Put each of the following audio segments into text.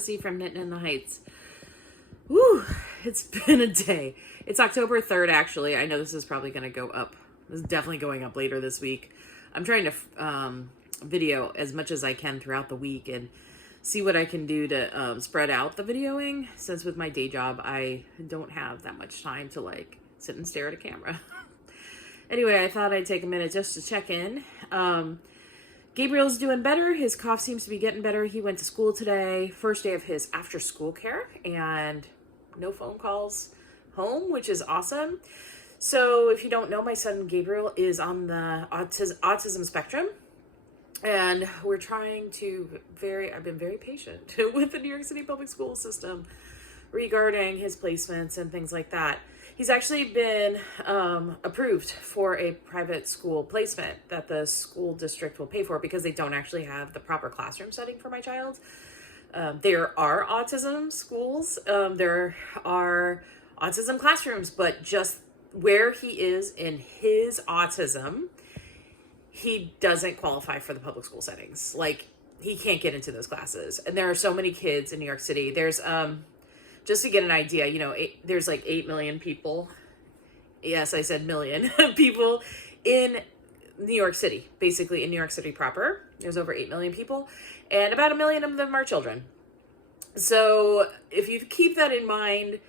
Jesse from Knitting in the Heights. Woo, it's been a day. It's October 3rd, actually. I know this is probably going to go up. This is definitely going up later this week. I'm trying to video as much as I can throughout the week and see what I can do to spread out the videoing, since with my day job, I don't have that much time to like sit and stare at a camera. Anyway, I thought I'd take a minute just to check in. Gabriel's doing better. His cough seems to be getting better. He went to school today, first day of his after school care, and no phone calls home, which is awesome. So if you don't know, my son Gabriel is on the autism spectrum, and we're trying to I've been very patient with the New York City public school system regarding his placements and things like that. He's actually been approved for a private school placement that the school district will pay for because they don't actually have the proper classroom setting for my child. There are autism schools. There are autism classrooms, but just where he is in his autism, he doesn't qualify for the public school settings. Like, he can't get into those classes. And there are so many kids in New York City. There's just to get an idea, there's like 8 million people. Yes, I said million people in New York City, basically in New York City proper. There's over 8 million people, and about 1 million of them are children. So if you keep that in mind,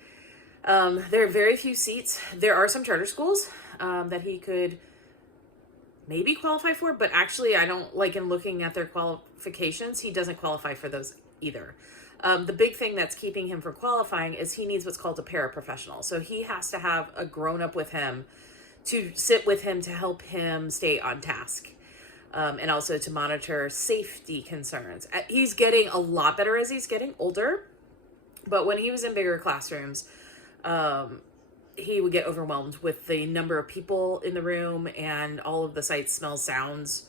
there are very few seats. There are some charter schools that he could maybe qualify for, but actually I don't like, in looking at their qualifications, he doesn't qualify for those either. The big thing that's keeping him from qualifying is he needs what's called a paraprofessional. So he has to have a grown-up with him to sit with him to help him stay on task, and also to monitor safety concerns. He's getting a lot better as he's getting older, but when he was in bigger classrooms, he would get overwhelmed with the number of people in the room and all of the sights, smells, sounds,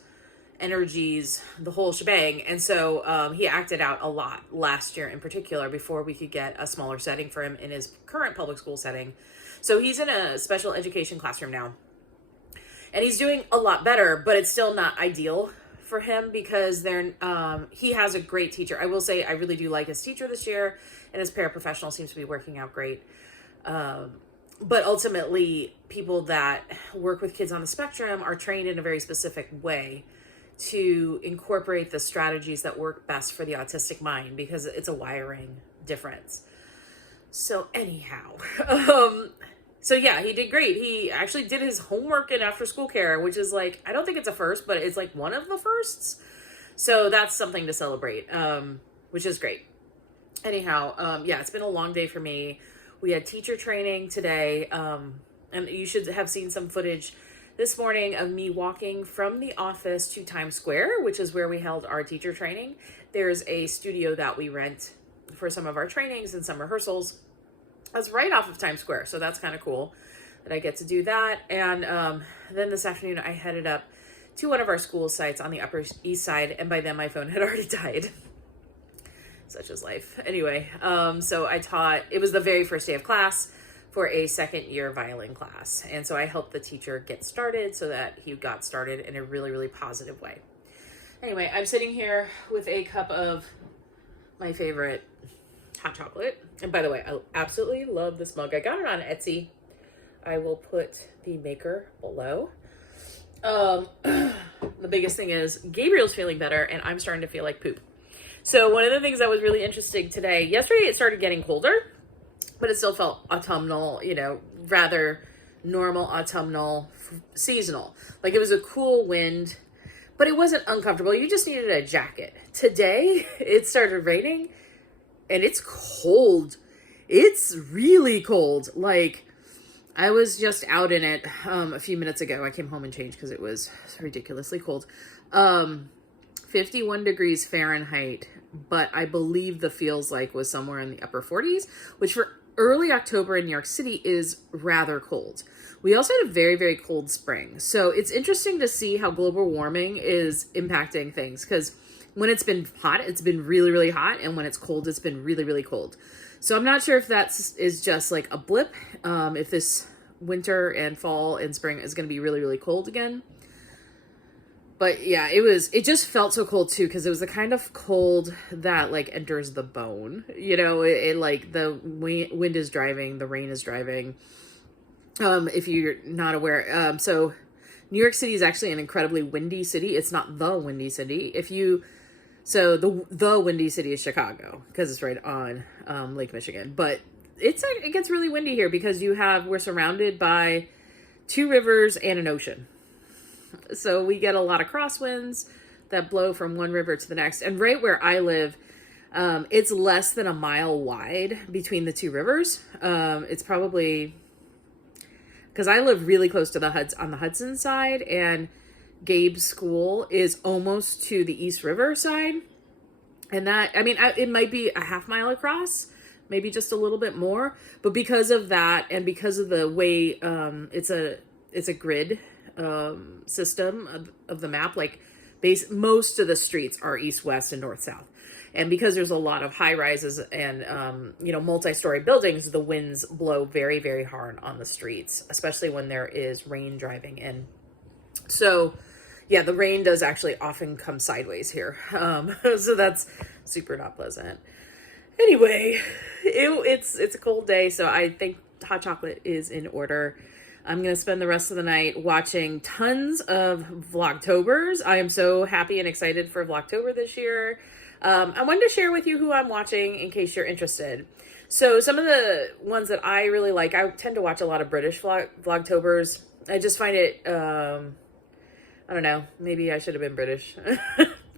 energies, the whole shebang. And so he acted out a lot last year in particular before we could get a smaller setting for him in his current public school setting. So he's in a special education classroom now, and he's doing a lot better, but it's still not ideal for him because he has a great teacher. I will say I really do like his teacher this year, and his paraprofessional seems to be working out great. But ultimately, people that work with kids on the spectrum are trained in a very specific way to incorporate the strategies that work best for the autistic mind, because it's a wiring difference. So anyhow, so yeah, he did great. He actually did his homework in after school care, which is like, I don't think it's a first, but it's like one of the firsts. So that's something to celebrate, which is great. Anyhow, yeah, it's been a long day for me. We had teacher training today, and you should have seen some footage this morning of me walking from the office to Times Square, which is where we held our teacher training. There's a studio that we rent for some of our trainings and some rehearsals. That's right off of Times Square, so that's kind of cool that I get to do that. And then this afternoon, I headed up to one of our school sites on the Upper East Side, and by then my phone had already died. Such is life. Anyway, so I taught, it was the very first day of class for a second year violin class. And so I helped the teacher get started so that he got started in a really, really positive way. Anyway, I'm sitting here with a cup of my favorite hot chocolate. And by the way, I absolutely love this mug. I got it on Etsy. I will put the maker below. The biggest thing is Gabriel's feeling better and I'm starting to feel like poop. So one of the things that was really interesting today, yesterday it started getting colder, but it still felt autumnal, rather normal autumnal, seasonal. Like it was a cool wind, but it wasn't uncomfortable. You just needed a jacket. Today it started raining and it's cold. It's really cold. Like I was just out in it a few minutes ago. I came home and changed because it was ridiculously cold. 51 degrees Fahrenheit, but I believe the feels like was somewhere in the upper 40s, which for early October in New York City is rather cold. We also had a very, very cold spring. So it's interesting to see how global warming is impacting things, because when it's been hot, it's been really, really hot. And when it's cold, it's been really, really cold. So I'm not sure if that is just like a blip, if this winter and fall and spring is going to be really, really cold again. But yeah, it just felt so cold too, because it was the kind of cold that like enters the bone. It like the wind is driving, the rain is driving. If you're not aware, so New York City is actually an incredibly windy city. It's not the windy city. So the windy city is Chicago, because it's right on Lake Michigan. But it gets really windy here because we're surrounded by 2 rivers and an ocean. So we get a lot of crosswinds that blow from one river to the next. And right where I live, it's less than a mile wide between the 2 rivers. It's probably, because I live really close to on the Hudson side, and Gabe's school is almost to the East River side. And it might be a half mile across, maybe just a little bit more. But because of that, and because of the way it's a grid system of the map, like most of the streets are east, west, and north, south. And because there's a lot of high rises and multi-story buildings, the winds blow very, very hard on the streets, especially when there is rain driving in. So yeah, the rain does actually often come sideways here. So that's super not pleasant. Anyway, it's a cold day, so I think hot chocolate is in order. I'm going to spend the rest of the night watching tons of Vlogtobers. I am so happy and excited for Vlogtober this year. I wanted to share with you who I'm watching in case you're interested. So some of the ones that I really like, I tend to watch a lot of British Vlogtobers. I just find it, I don't know, maybe I should have been British.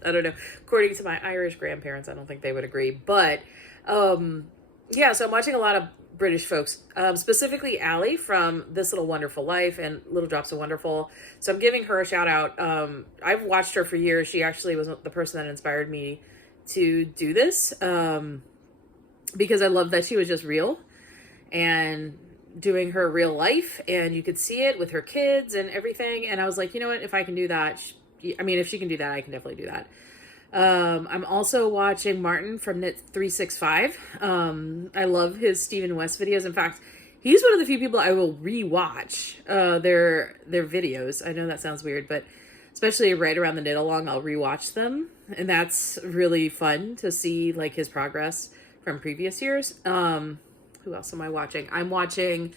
I don't know. According to my Irish grandparents, I don't think they would agree. But yeah, so I'm watching a lot of British folks, specifically Allie from This Little Wonderful Life and Little Drops of Wonderful. So I'm giving her a shout out. I've watched her for years. She actually was the person that inspired me to do this, because I love that she was just real and doing her real life, and you could see it with her kids and everything. And I was like, you know what, if I can do that, if she can do that, I can definitely do that. I'm also watching Martin from Knit 365. I love his Stephen West videos. In fact, he's one of the few people I will rewatch their videos. I know that sounds weird, but especially right around the knit along, I'll rewatch them, and that's really fun to see like his progress from previous years. Who else am I watching? I'm watching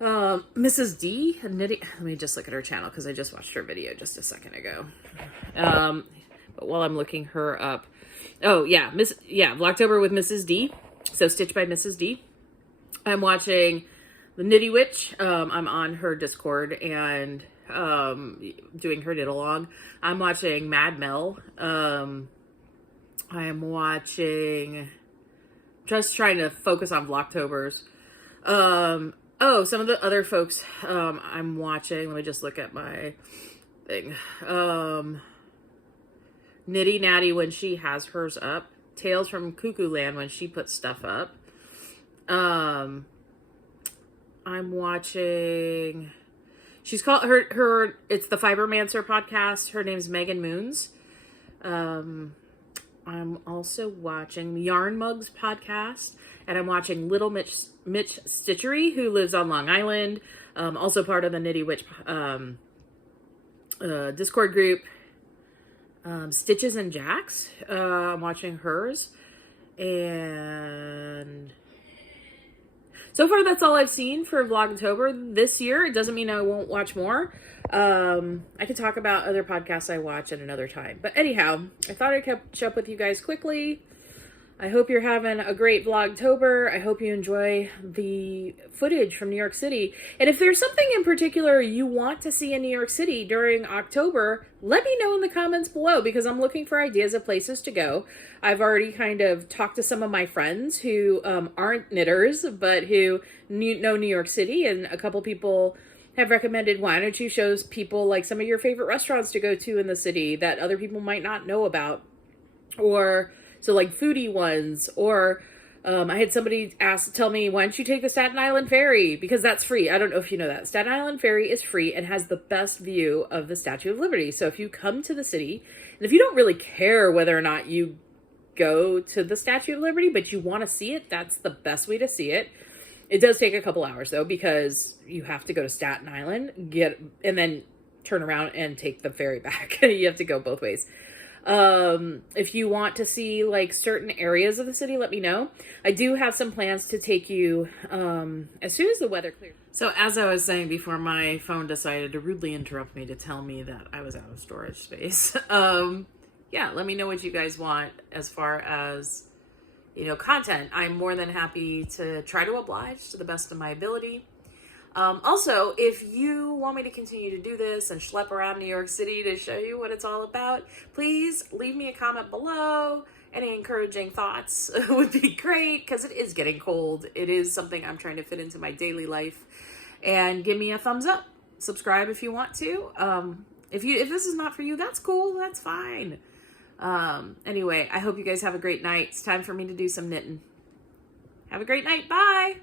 Mrs. D knitting. Let me just look at her channel because I just watched her video just a second ago. But while I'm looking her up, oh yeah, Vlogtober with Mrs. D. So Stitch by Mrs. D. I'm watching the Knitty Witch. I'm on her Discord and doing her knit along. I'm watching Mad Mel. I'm watching, just trying to focus on Vlogtobers. Oh, some of the other folks I'm watching. Let me just look at my thing. Nitty Natty when she has hers up. Tales from Cuckoo Land when she puts stuff up. I'm watching, she's called her it's the Fibermancer podcast. Her name's Megan Moons. I'm also watching Yarn Mugs podcast, and I'm watching Little Mitch Stitchery, who lives on Long Island, also part of the Knitty Witch Discord group. Stitches and Jacks, I'm watching hers, and so far that's all I've seen for Vlogtober this year. It doesn't mean I won't watch more. I could talk about other podcasts I watch at another time, but anyhow, I thought I'd catch up with you guys quickly. I hope you're having a great Vlogtober. I hope you enjoy the footage from New York City. And if there's something in particular you want to see in New York City during October, let me know in the comments below, because I'm looking for ideas of places to go. I've already kind of talked to some of my friends who aren't knitters, but who know New York City, and a couple people have recommended, why don't you show people like some of your favorite restaurants to go to in the city that other people might not know about, or so like foodie ones, or I had somebody tell me, why don't you take the Staten Island Ferry? Because that's free. I don't know if you know that. Staten Island Ferry is free and has the best view of the Statue of Liberty. So if you come to the city, and if you don't really care whether or not you go to the Statue of Liberty, but you want to see it, that's the best way to see it. It does take a couple hours though, because you have to go to Staten Island, and then turn around and take the ferry back. You have to go both ways. If you want to see like certain areas of the city, let me know. I do have some plans to take you as soon as the weather clears. So as I was saying before, my phone decided to rudely interrupt me to tell me that I was out of storage space. Yeah, let me know what you guys want as far as, you know, content. I'm more than happy to try to oblige to the best of my ability. Also, if you want me to continue to do this and schlep around New York City to show you what it's all about, please leave me a comment below. Any encouraging thoughts would be great, because it is getting cold. It is something I'm trying to fit into my daily life. And give me a thumbs up. Subscribe if you want to. If this is not for you, that's cool. That's fine. Anyway, I hope you guys have a great night. It's time for me to do some knitting. Have a great night. Bye.